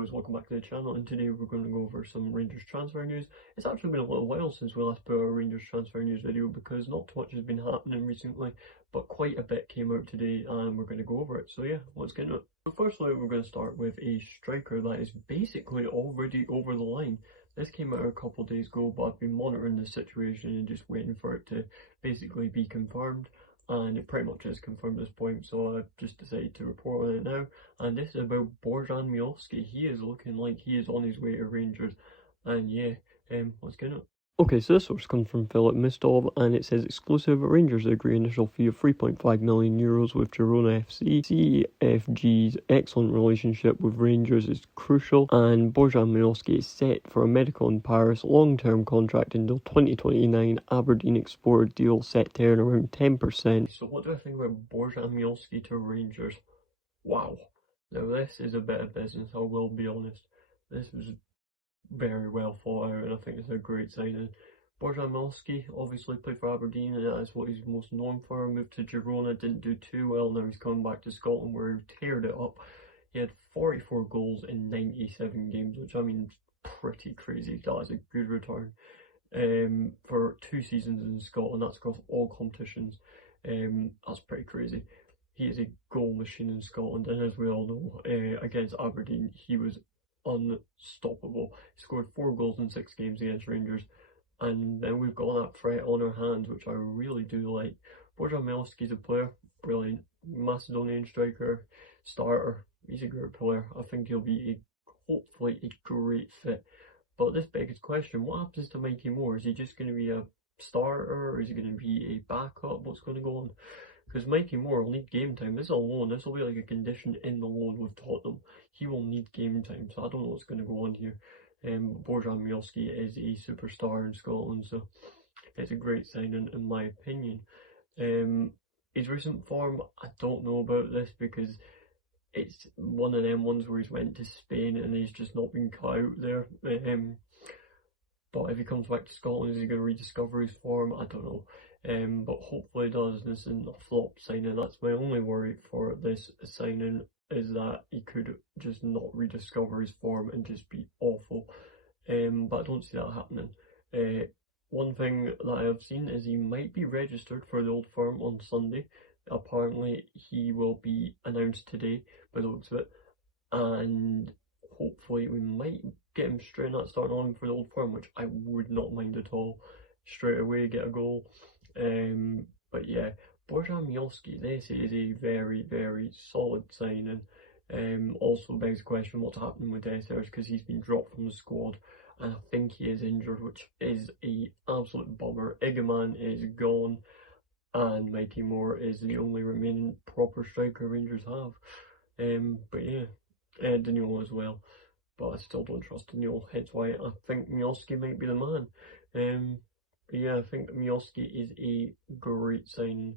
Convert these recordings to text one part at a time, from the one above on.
boys, welcome back to the channel, and today we're going to go over some Rangers transfer news. It's actually been a little while since we last put out a Rangers transfer news video because not too much has been happening recently, but quite a bit came out today and we're going to go over it. So yeah, let's get into it. So firstly, we're going to start with a striker that is basically already over the line. This came out a couple of days ago, but I've been monitoring the situation and just waiting for it to basically be confirmed. And it pretty much is confirmed at this point, so I've just decided to report on it now. And this is about Bojan Miovski. He is looking like he is on his way to Rangers, and yeah, let's get it. Okay, so this source comes from Philip Mistov, and it says exclusive: Rangers agree initial fee of €3.5 million with Girona FC. CFG's excellent relationship with Rangers is crucial, and Bojan Miovski is set for a medical in Paris, long-term contract until 2029. Aberdeen explored deal set to earn around 10%. So what do I think about Bojan Miovski to Rangers? Wow. Now this is a bit of business, I will be honest. This was very well thought out, and I think it's a great signing. Bojan Miovski obviously played for Aberdeen, and that is what he's most known for. Moved to Girona, didn't do too well. Now he's coming back to Scotland where he teared it up. He had 44 goals in 97 games, which I mean is pretty crazy. That is a good return. For 2 seasons in Scotland, that's across all competitions. That's pretty crazy. He is a goal machine in Scotland, and as we all know, against Aberdeen, he was unstoppable. He scored 4 goals in 6 games against Rangers, and then we've got that threat on our hands, which I really do like. Bojan Miovski's a player, brilliant, Macedonian striker, starter. He's a great player. I think he'll be hopefully a great fit. But this begs the question: what happens to Mikey Moore? Is he just going to be a starter, or is he going to be a backup? What's going to go on? Because Mikey Moore will need game time. This is a loan. This will be like a condition in the loan with Tottenham. He will need game time, so I don't know what's going to go on here. Bojan Miovski is a superstar in Scotland, so it's a great signing in my opinion. His recent form, I don't know about this because it's one of them ones where he's went to Spain and he's just not been cut out there. But if he comes back to Scotland, is he going to rediscover his form? I don't know. But hopefully he does. This isn't a flop signing. That's my only worry for this signing, is that he could just not rediscover his form and just be awful. But I don't see that happening. One thing that I have seen is he might be registered for the Old Firm on Sunday. Apparently he will be announced today by the looks of it, and hopefully we might get him straight in that starting line for the Old Firm, which I would not mind at all. Straight away get a goal. But yeah, Bojan Miovski, this is a very, very solid signing. Also begs the question what's happening with Dessers, because he's been dropped from the squad and I think he is injured, which is a absolute bummer. Igman is gone and Mikey Moore is the only remaining proper striker Rangers have. But yeah, Danilo as well, but I still don't trust Danilo, hence why I think Miovski might be the man. But yeah, I think Miovski is a great signing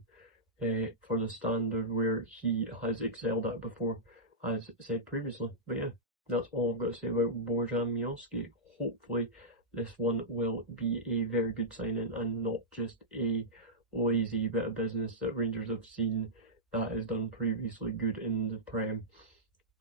for the standard where he has excelled at before, as said previously. But yeah, that's all I've got to say about Bojan Miovski. Hopefully this one will be a very good signing and not just a lazy bit of business that Rangers have seen that has done previously good in the Prem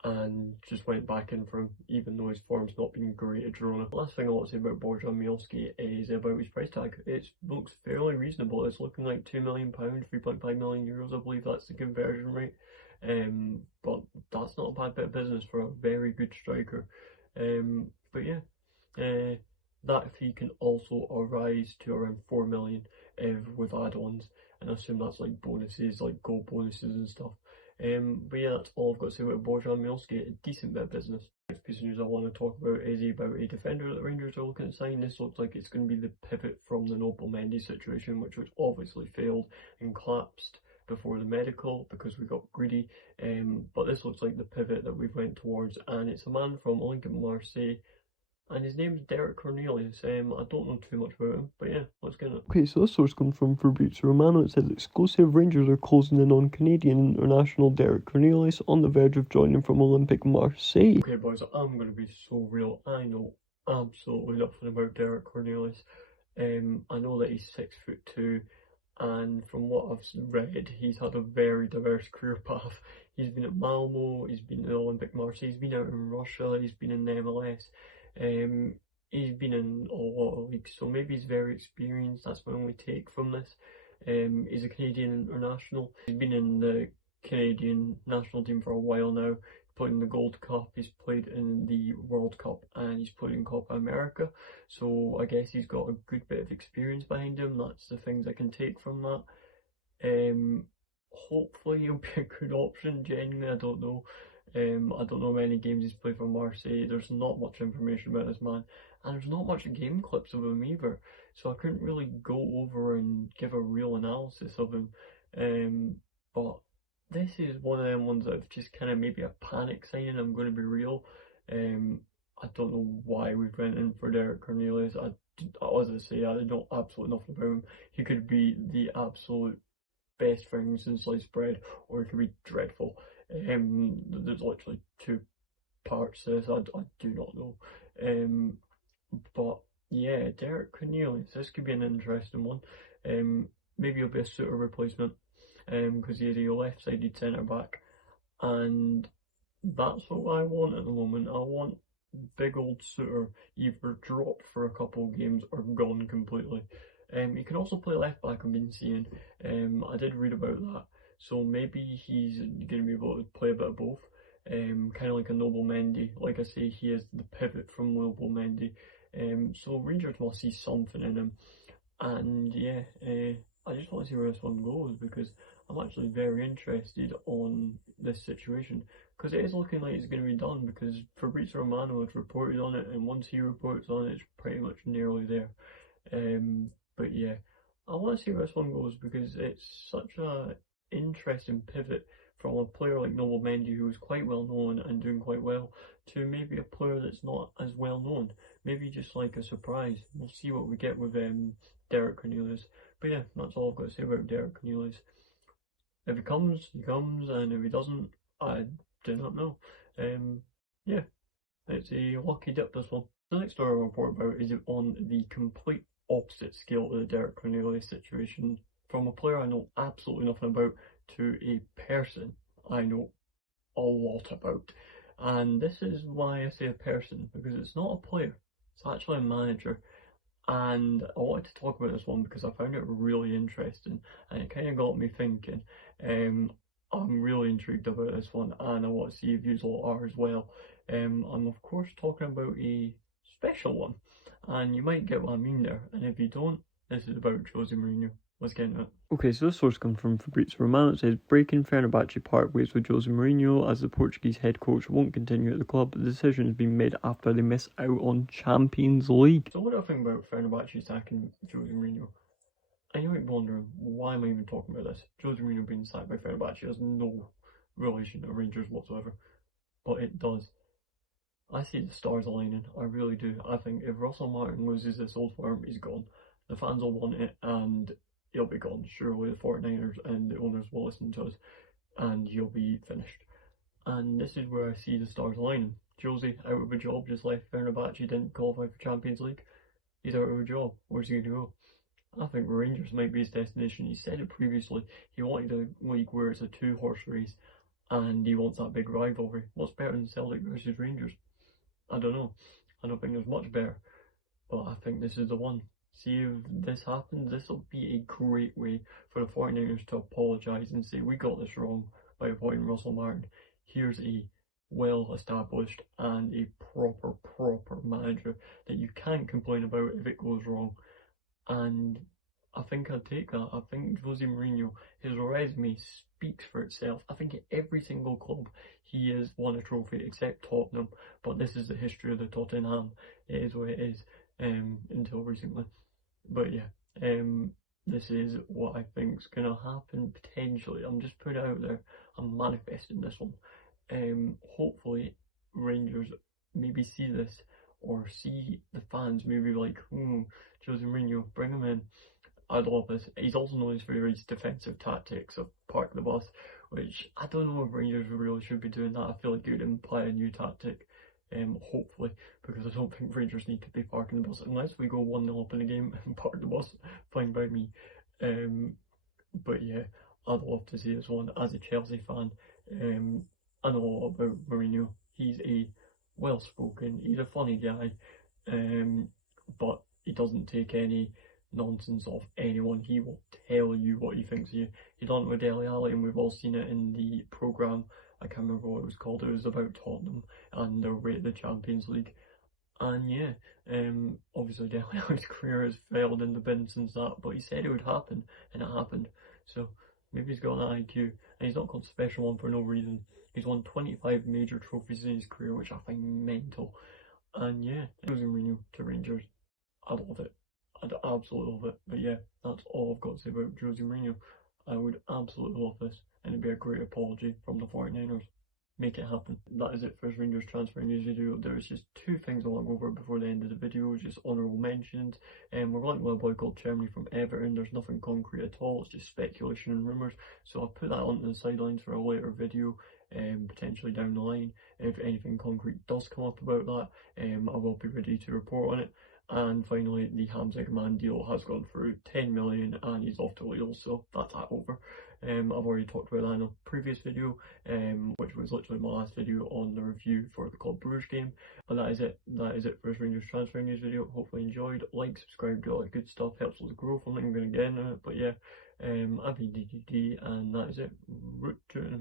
and just went back in for him, even though his form's not been great at Girona. The last thing I want to say about Bojan Miovski is about his price tag. It looks fairly reasonable. It's looking like £2 million, €3.5 million, I believe that's the conversion rate. But that's not a bad bit of business for a very good striker. But yeah, that fee can also rise to around £4 million with add-ons, and I assume that's like bonuses, like goal bonuses and stuff. But yeah, that's all I've got to say about Bojan Miovski. A decent bit of business. Next piece of news I want to talk about is about a defender that Rangers are looking to sign. This looks like it's going to be the pivot from the Noble Mendy situation, which was obviously failed and collapsed before the medical because we got greedy. But this looks like the pivot that we've went towards, and it's a man from Olympique Marseille. And his name's Derek Cornelius. I don't know too much about him, but yeah, let's get it. Okay, so this source comes from Fabrizio Romano. It says exclusive: Rangers are closing in on Canadian international Derek Cornelius, on the verge of joining from Olympique Marseille. Okay boys, I'm going to be so real. I know absolutely nothing about Derek Cornelius. I know that he's 6'2", and from what I've read, he's had a very diverse career path. He's been at Malmo, he's been at Olympic Marseille, he's been out in Russia, he's been in the MLS, um, he's been in a lot of leagues, so maybe he's very experienced. That's my only take from this. He's a Canadian international. He's been in the Canadian national team for a while now. He's played in the Gold Cup, he's played in the World Cup, and he's played in Copa America. So I guess he's got a good bit of experience behind him. That's the things I can take from that. Hopefully he'll be a good option. Genuinely, I don't know. I don't know many games he's played for Marseille. There's not much information about this man, and there's not much game clips of him either. So I couldn't really go over and give a real analysis of him. But this is one of them ones that have just kind of maybe a panic signing. I'm going to be real. I don't know why we went in for Derek Cornelius. As I say, I know absolutely nothing about him. He could be the absolute best thing since sliced bread, or it could be dreadful. There's literally two parts to this. I do not know. But yeah, Derek Cornelius, this could be an interesting one. Maybe he'll be a Suter replacement, because he is a left-sided centre back, and that's what I want at the moment. I want big old Suter either dropped for a couple of games or gone completely. He can also play left back, I've been seeing. I did read about that. So maybe he's going to be able to play a bit of both. Kind of like a Noble Mendy. Like I say, he is the pivot from Noble Mendy. So Rangers must see something in him. And yeah, I just want to see where this one goes, because I'm actually very interested on this situation, because it is looking like it's going to be done, because Fabrizio Romano has reported on it, and once he reports on it, it's pretty much nearly there. But yeah, I want to see where this one goes, because it's such a interesting pivot from a player like Noble Mendy, who is quite well known and doing quite well, to maybe a player that's not as well known. Maybe just like a surprise. We'll see what we get with Derek Cornelius. But yeah, that's all I've got to say about Derek Cornelius. If he comes, he comes, and if he doesn't, I do not know. Yeah, it's a lucky dip, this one. The next story I'll report about is on the complete opposite scale of the Derek Cornelius situation, from a player I know absolutely nothing about to a person I know a lot about. And this is why I say a person, because it's not a player, it's actually a manager. And I wanted to talk about this one because I found it really interesting, and it kind of got me thinking. I'm really intrigued about this one, and I want to see if you all are as well. I'm of course talking about a special one, and you might get what I mean there, and if you don't, this is about Jose Mourinho. Let's get into it. Okay, so this source comes from Fabrizio Romano. It says, breaking Fenerbahce part ways with Jose Mourinho as the Portuguese head coach won't continue at the club. The decision has been made after they miss out on Champions League. So what do I think about Fenerbahce sacking Jose Mourinho? And you might be wondering, why am I even talking about this? Jose Mourinho being sacked by Fenerbahce has no relation to Rangers whatsoever, but it does. I see the stars aligning, I really do. I think if Russell Martin loses this old form, he's gone. The fans will want it, and he'll be gone. Surely the 49ers and the owners will listen to us, and he'll be finished. And this is where I see the stars aligning. Jose, out of a job, just left Fenerbahce, didn't qualify for Champions League. He's out of a job. Where's he going to go? I think Rangers might be his destination. He said it previously. He wanted a league where it's a two-horse race, and he wants that big rivalry. What's better than Celtic versus Rangers? I don't know. I don't think there's much better, but I think this is the one. See if this happens. This will be a great way for the 49ers to apologise and say, we got this wrong by appointing Russell Martin. Here's a well-established and a proper manager that you can't complain about if it goes wrong. And I think I'd take that. I think Jose Mourinho, his resume speaks for itself. I think at every single club he has won a trophy except Tottenham, but this is the history of the Tottenham. It is what it is, until recently. But yeah, this is what I think's gonna happen potentially. I'm just putting it out there. I'm manifesting this one. Hopefully Rangers maybe see this, or see the fans maybe like, Jose Mourinho, bring him in. I'd love this. He's also known for his defensive tactics of park the bus, which I don't know if Rangers really should be doing that. I feel like it would imply a new tactic, hopefully, because I don't think Rangers need to be parking the bus unless we go 1-0 up in the game and park the bus. Fine by me. But yeah, I'd love to see this one. As a Chelsea fan, um, I know a lot about Mourinho. He's a well-spoken, he's a funny guy, um, but he doesn't take any nonsense off anyone. He will tell you what he thinks of you. He done it with Dele Alli, and we've all seen it in the programme. I can't remember what it was called. It was about Tottenham and their way to the Champions League. And yeah, obviously Dele Alli's career has failed in the bin since that, but he said it would happen, and it happened. So maybe he's got that IQ, and he's not called special one for no reason. He's won 25 major trophies in his career, which I find mental. And yeah, Jose Mourinho to Rangers, I love it. I'd absolutely love it. But yeah, that's all I've got to say about Jose Mourinho. I would absolutely love this, and it'd be a great apology from the 49ers. Make it happen. That is it for this Rangers transfer news video. There's just two things I want to go over before the end of the video, just honourable mentions. We're linked with a boy called Chermy from Everton. There's nothing concrete at all, it's just speculation and rumours. So I'll put that onto the sidelines for a later video, potentially down the line. If anything concrete does come up about that, I will be ready to report on it. And finally, the Hamza Command deal has gone through 10 million and he's off to Lille, so that's that over. I've already talked about that in a previous video, which was literally my last video on the review for the Club Brugge game. But that is it. That is it for this Rangers transfer news video. Hopefully you enjoyed. Like, subscribe, do all that good stuff. Helps with the growth. I'm not even going to get into it, but yeah. I've been DDD, and that is it. Root to it.